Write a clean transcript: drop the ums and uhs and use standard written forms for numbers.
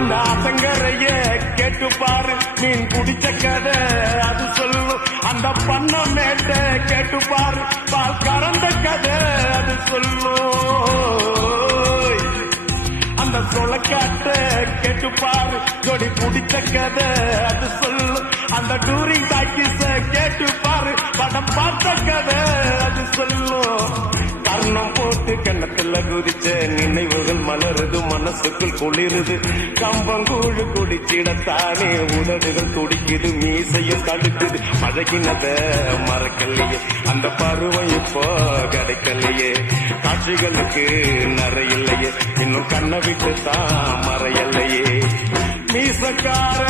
அந்த ஆத்தங்கரைய கேட்டு பாரு, மீன் குடிச்ச கதை அது சொல்லும். அந்த பண்ண மேட்ட கேட்டு பாரு, பால் கறந்த கதை அது சொல்லும். அந்த சொலக்காட்ட கேட்டு பாரு, ஜோடி குடிச்ச கதை அது சொல்லும். அந்த டூரிங் டாக்கிஸ கேட்டு பாரு, படம் பார்த்த கதை அது சொல்லும். கர்ணம் போட்டு கண்ணத்துல குதிச்ச நினைவுகள் மலருது, மனசுக்குள் குளிருது. கம்பங்கூழு குடிச்சிடத்தானே உதடுகள் துடிக்குது, மீசையும் தடுக்குது. பழகினத மறக்கலையே, அந்த பருவம் இப்போ கிடைக்கலையே. காட்சிகளுக்கு நிறையில்லையே, இன்னும் கண்ணை விட்டு தான் மறையலையே. மீசக்கார